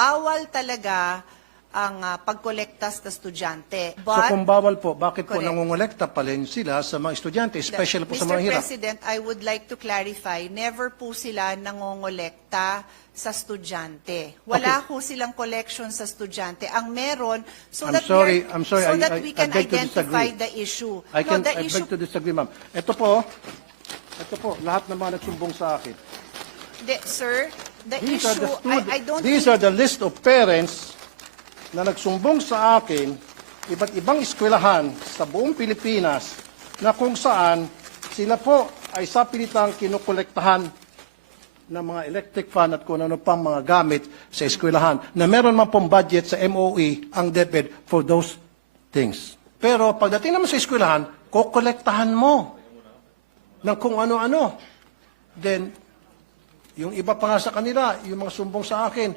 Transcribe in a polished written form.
bawal talaga ang pagkolekta sa estudyante. So kung bawal po, bakit po Correct. nangongolekta pa rin sila sa mga estudyante, especially po sa mga Mr. hirap? President, I would like to clarify, never po sila nangongolekta sa estudyante. Wala po silang collection sa estudyante. Ang meron, so I'm that sorry, we can I beg to identify disagree. the issue. I No, the beg issue, to disagree, ma'am. Ito po, lahat ng mga nagsumbong sa akin. sir, the These are issue, the students, I don't these are the list of parents na nagsumbong sa akin, iba't ibang eskwelahan sa buong Pilipinas na kung saan sila po ay sa pilitang kinukolektahan ng mga electric fan at kung ano pang mga gamit sa eskwelahan na meron man pong budget sa MOE ang DepEd for those things. Pero pagdating naman sa eskwelahan, kukolektahan mo ng kung ano-ano. Then, yung iba pa nga sa kanila, yung mga sumbong sa akin,